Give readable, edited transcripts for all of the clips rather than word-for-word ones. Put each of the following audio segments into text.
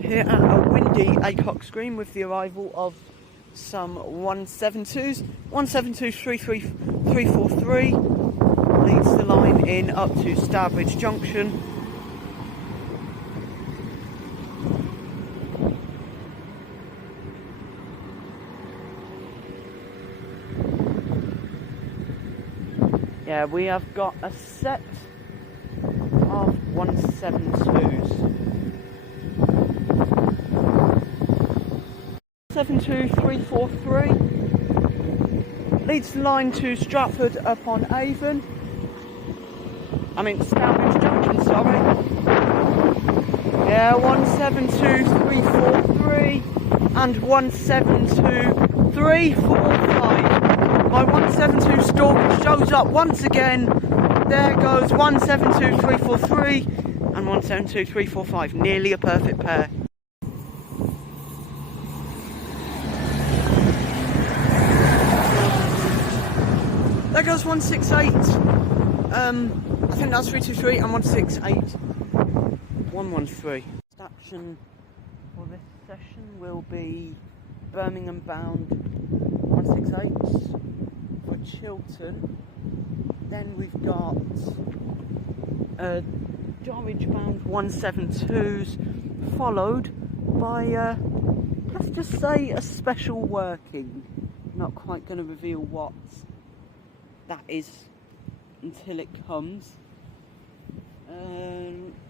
Here at a windy Acocks Green with the arrival of some 172s. 172-343 leads the line in up to Stourbridge Junction. Yeah, we have got a set of 172s. 72343 leads the line to Stratford upon Avon. Stourbridge Junction, sorry. Yeah, 172343 and 172345. My 172 stalker shows up once again. There goes 172343 and 172345. Nearly a perfect pair. There goes 168. I think that's 323 and 168. 113. Station for this session will be Birmingham bound 168s for Chiltern. Then we've got Norwich bound 172s, followed by let's just say a special working. Not quite going to reveal what that is until it comes.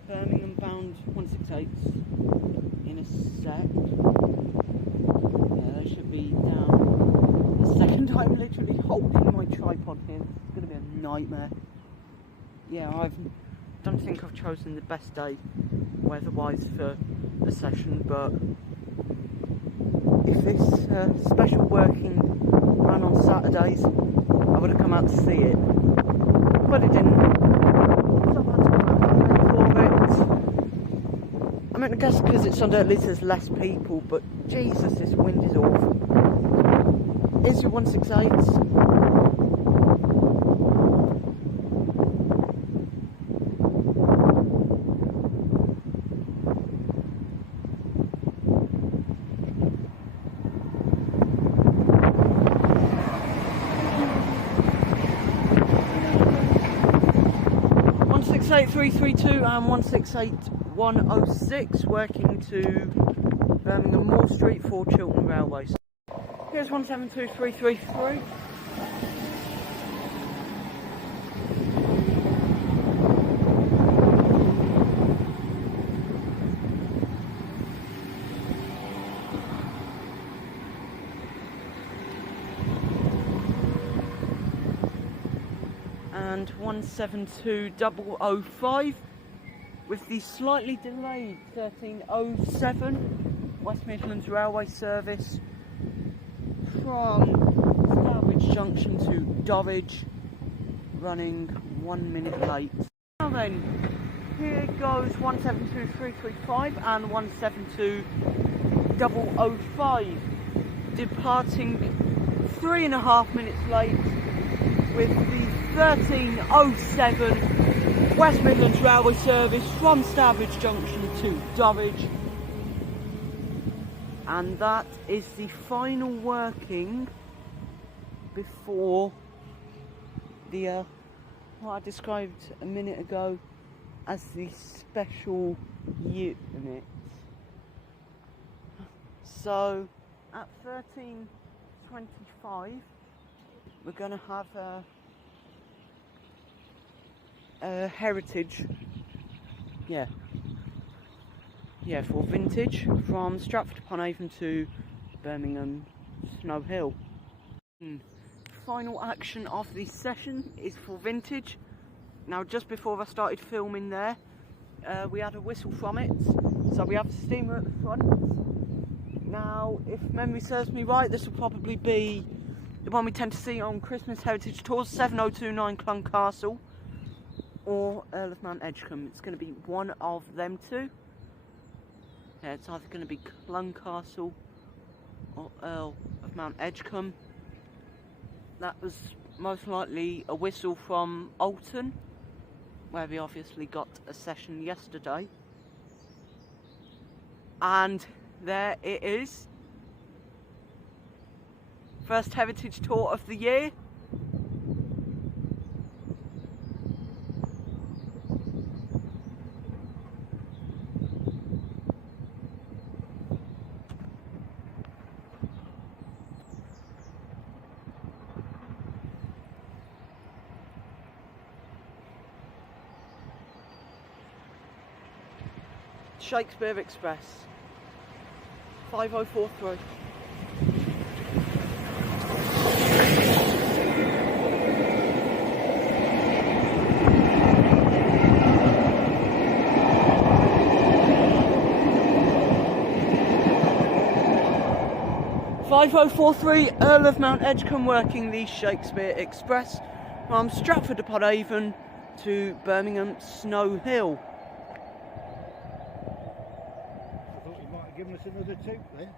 Birmingham bound 168s in a sec. Yeah, they should be down in a second. I'm literally holding my tripod here. It's going to be a nightmare. Yeah, I don't think I've chosen the best day weather-wise for the session, but if this special working ran on Saturdays, I would have come out to see it, but it didn't. So I had to come out for it. I guess because it's Sunday, at least there's less people, but Jesus, this wind is awful. Is your 168s? Eight 332 and 168 106 working to Birmingham Moor Street for Chiltern Railway. Here's 172 333. And 172005 with the slightly delayed 1307 West Midlands Railway service from Stourbridge Junction to Dorridge, running 1 minute late. Now then, here goes 172335 and 172005 departing 3.5 minutes late with the 1307 West Midlands Railway service from Stourbridge Junction to Dorridge. And that is the final working before the what I described a minute ago as the special unit. So at 13:25 we're going to have a heritage, for vintage from Stratford upon Avon to Birmingham Snow Hill. Final action of the session is for vintage. Now, just before I started filming there, we had a whistle from it, so we have a steamer at the front. Now, if memory serves me right, this will probably be the one we tend to see on Christmas heritage tours, 7029 Clun Castle or Earl of Mount Edgecombe. It's going to be one of them two. Yeah, it's either going to be Clun Castle or Earl of Mount Edgecombe. That was most likely a whistle from Alton, where we obviously got a session yesterday. And there it is. First heritage tour of the year. Shakespeare Express 5043. Earl of Mount Edgecombe working the Shakespeare Express from Stratford upon Avon to Birmingham Snow Hill. I thought you might have given us another toot then.